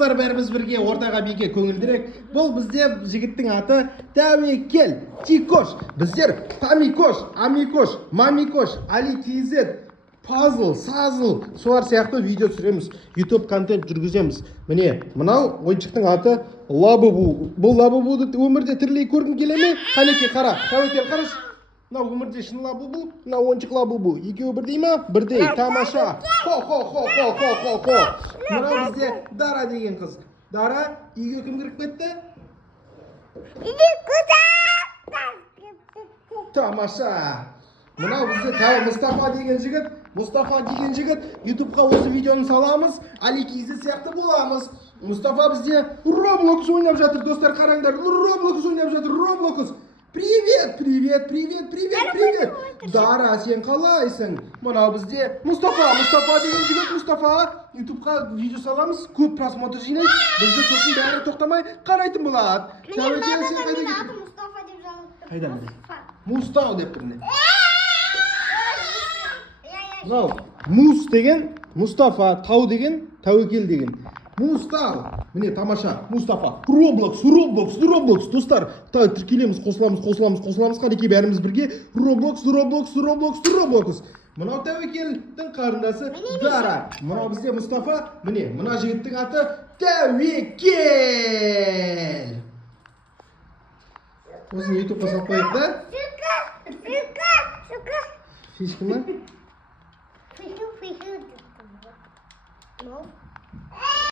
Bәріміз бірге ортаға биге көңілдірек. Бұл бізде жігіттің аты Тәуекел, Тикош. Біздер Тамикош, Амикош, Мамикош, Али Кейзет, Пазл, Сазл, солар сияқты видео түсіреміз. YouTube контент жүргіземіз. Міне, мынау ойыншықтың аты Лабубу. Бұл Лабубуды өмірде тірілей көргің келе ме? Қанеке қара, Тәуекел қараш. Мынау өмірде шын Лабубу, мынау ойыншық Лабубу. Екеуі бірдей ма? Бірдей, тамаша. Хо. Мынау бізде Дара деген қыз. Дара, үйге кім кіріп кетті? Тамаша. Мынау бізде тағы Мұстафа деген жігіт. Мұстафа деген жігіт. YouTube'қа осы видеоны саламыз. Али Кейзет сияқты боламыз. Мұстафа бізде Roblox ойнап жатыр, достар, қараңдар. Roblox ойнап жатыр, Roblox. Привет. Дара, сен қалайсың? Мынау бізде Мұстафа деген жігіт. Мұстафа YouTube'қа видео саламыз, көп просмотр жинайды. Бізді сосын бәрі тоқтамай қарайтын болады. Тәуекел, сен қайда кеттің? Мұстафа деп жазылыпты. Қайда міне? Мустау деп тұр міне. Мынау Мус деген Мұстафа, Тау деген Тәуекел деген. Мустау. Міне тамаша. Мұстафа. Roblox. Достар, тіркелеміз, қосыламыз. Қанеке бәріміз бірге. Roblox. Мынау Тәуекелдің қарындасы Дара. Мынау бізде Мұстафа. Міне, мына жігіттің аты Тәуекел. Осыны YouTube'қа салып қояйық да? Фишка ма? Фишка.